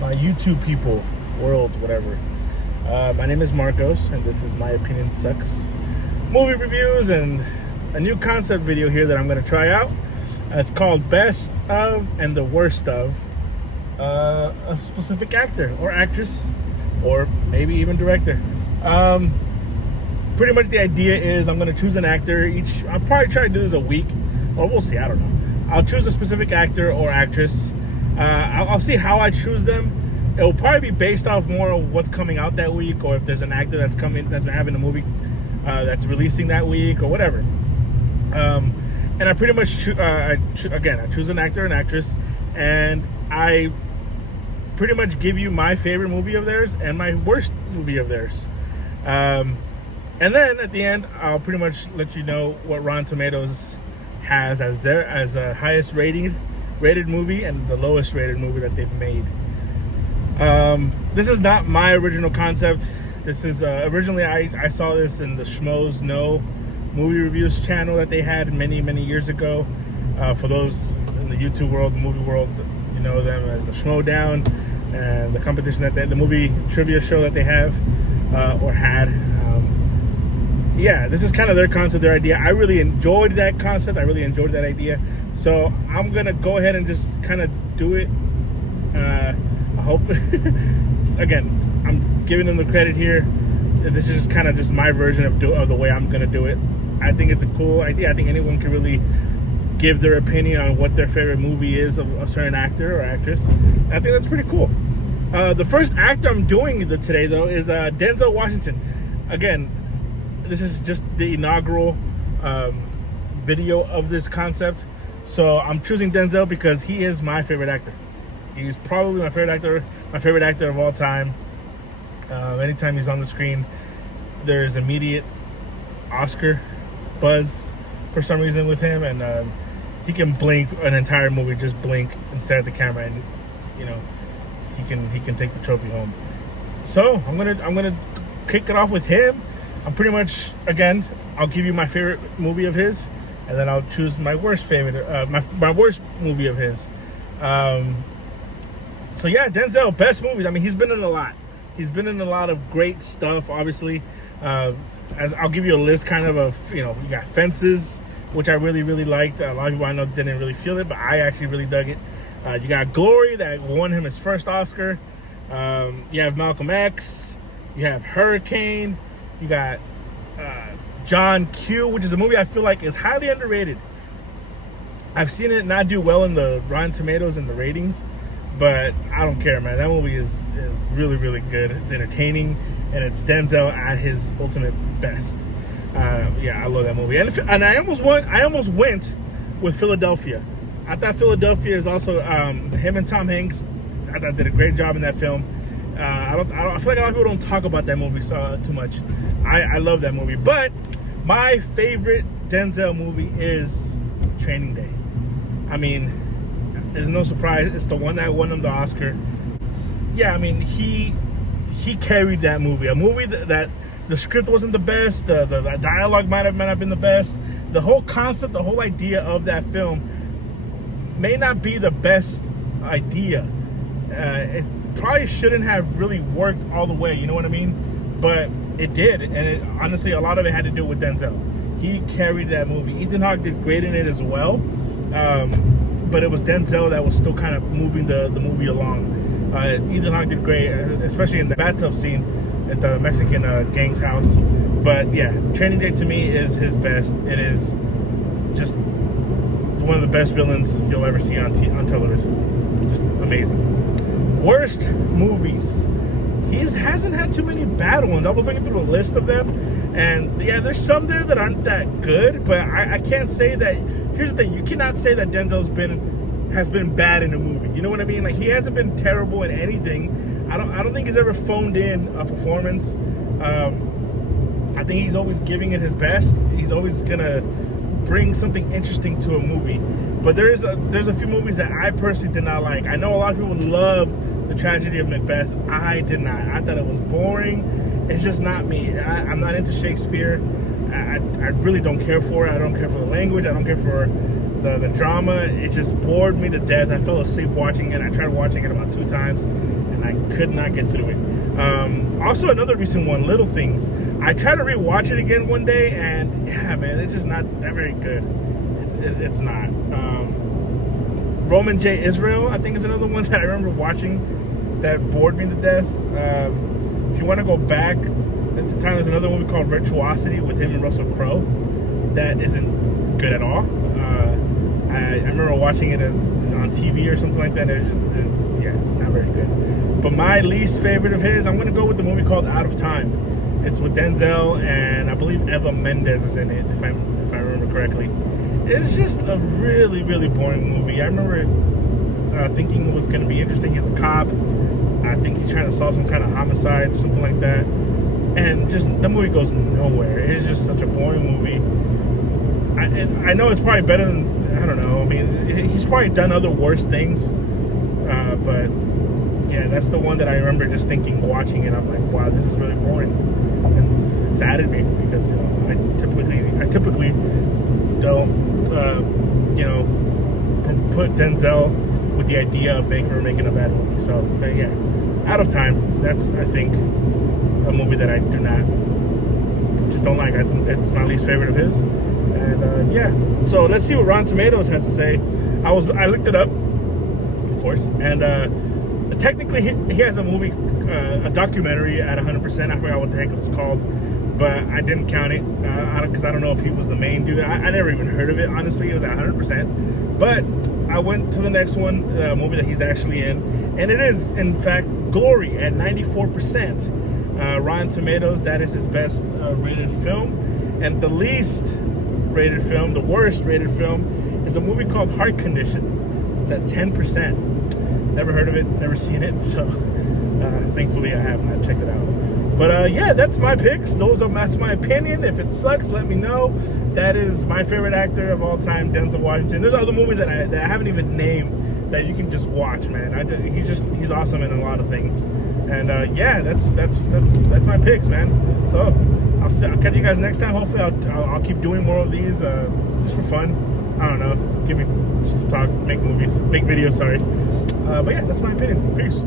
my YouTube people, world, whatever. My name is Marcos, and this is My Opinion Sucks movie reviews and a new concept video here that I'm going to try out. It's called Best of and the Worst of a specific actor or actress, or maybe even director. Pretty much the idea is I'm going to choose an actor each. I'll probably try to do this a week, or we'll see. I don't know. I'll choose a specific actor or actress. I'll see how I choose them. It will probably be based off more of what's coming out that week, or if there's an actor that's having a movie that's releasing that week, or whatever. And I pretty much I choose an actor and actress, and I pretty much give you my favorite movie of theirs and my worst movie of theirs. And then at the end, I'll pretty much let you know what Rotten Tomatoes has as a highest rated movie and the lowest rated movie that they've made. This is not my original concept. This is originally I saw this in the Schmoes Know movie reviews channel that they had many years ago. For those in the YouTube world, the movie world, you know them as the Schmo Down, and the competition the movie trivia show that they have or had. Yeah, this is kind of their concept, their idea. I really enjoyed that concept. I really enjoyed that idea. So I'm going to go ahead and just kind of do it. I hope, again, I'm giving them the credit here. This is just kind of just my version of the way I'm going to do it. I think it's a cool idea. I think anyone can really give their opinion on what their favorite movie is of a certain actor or actress. I think that's pretty cool. The first actor I'm doing today, though, is Denzel Washington. Again, this is just the inaugural video of this concept. So I'm choosing Denzel because he is my favorite actor. He's probably my favorite actor of all time. Anytime he's on the screen, there's immediate Oscar buzz for some reason with him, and he can blink an entire movie, just blink and stare at the camera, and you know he can take the trophy home. So I'm gonna kick it off with him. I'm pretty much, again, I'll give you my favorite movie of his, and then I'll choose my worst my worst movie of his. So yeah, Denzel, best movies. I mean, he's been in a lot. He's been in a lot of great stuff, obviously. As I'll give you a list kind of you got Fences, which I really liked. A lot of people I know didn't really feel it, but I actually really dug it. You got Glory, that won him his first Oscar. You have Malcolm X. You have Hurricane. You got John Q, which is a movie I feel like is highly underrated. I've seen it not do well in the Rotten Tomatoes and the ratings, but I don't care, man. That movie is really good. It's entertaining, and it's Denzel at his ultimate best. Yeah, I love that movie. And I almost went with Philadelphia. I thought Philadelphia is also him and Tom Hanks. I thought did a great job in that film. I feel like a lot of people don't talk about that movie too much. I love that movie, but my favorite Denzel movie is Training Day. I mean, there's no surprise. It's the one that won him the Oscar. Yeah, I mean, he carried that movie. A movie that the script wasn't the best. The dialogue might have been the best. The whole concept, the whole idea of that film may not be the best idea. It probably shouldn't have really worked all the way, you know what I mean? But it did, and honestly, a lot of it had to do with Denzel. He carried that movie. Ethan Hawke did great in it as well, but it was Denzel that was still kind of moving the movie along. Ethan Hawke did great, especially in the bathtub scene at the Mexican gang's house. But yeah, Training Day to me is his best. It is just one of the best villains you'll ever see on television. Just amazing. Worst movies. He hasn't had too many bad ones. I was looking through a list of them, and yeah, there's some there that aren't that good, but I can't say that. Here's the thing: you cannot say that Denzel's has been bad in a movie. You know what I mean? Like, he hasn't been terrible in anything. I don't think he's ever phoned in a performance. I think he's always giving it his best. He's always gonna bring something interesting to a movie. But there's a few movies that I personally did not like. I know a lot of people loved The Tragedy of Macbeth. I did not. I thought it was boring. It's just not me. I'm not into Shakespeare. I really don't care for it. I don't care for the language. I don't care for The drama, it just bored me to death. I fell asleep watching it. I tried watching it about 2 times, and I could not get through it. Also, another recent one, Little Things. I tried to rewatch it again one day, and yeah, man, it's just not that very good. It's not. Roman J. Israel, I think, is another one that I remember watching that bored me to death. If you want to go back at the time, there's another movie called Virtuosity with him and Russell Crowe that isn't good at all. I remember watching it as on TV or something like that. It's not very good. But my least favorite of his, I'm going to go with the movie called Out of Time. It's with Denzel, and I believe Eva Mendes is in it, if I remember correctly. It's just a really, really boring movie. I remember thinking it was going to be interesting. He's a cop. I think he's trying to solve some kind of homicide or something like that. And just, the movie goes nowhere. It's just such a boring movie. I know it's probably better than, I don't know. I mean, he's probably done other worse things. But yeah, that's the one that I remember just thinking, watching it. I'm like, wow, this is really boring. And it saddened me because, you know, I typically don't, put Denzel with the idea of making a bad movie. So, but yeah, Out of Time. That's, I think, a movie that I don't like. It's my least favorite of his. And yeah, so let's see what Rotten Tomatoes has to say. I looked it up, of course, and technically he has a movie, a documentary at 100%. I forgot what the heck it was called, but I didn't count it because I don't know if he was the main dude. I never even heard of it, honestly. It was at 100%. But I went to the next one, the movie that he's actually in, and it is, in fact, Glory at 94%. Rotten Tomatoes, that is his best rated film. And the least rated film, the worst rated film, is a movie called Heart Condition. It's at 10%. Never heard of it, never seen it, so thankfully I have not checked it out. But yeah, that's my picks. That's my opinion. If it sucks, let me know. That is my favorite actor of all time, Denzel Washington. There's other movies that I haven't even named that you can just watch, man. He's awesome in a lot of things. And yeah, that's my picks, man. So I'll catch you guys next time. Hopefully I'll keep doing more of these just for fun. I don't know. Just to talk, make videos. Sorry. But yeah, that's my opinion. Peace.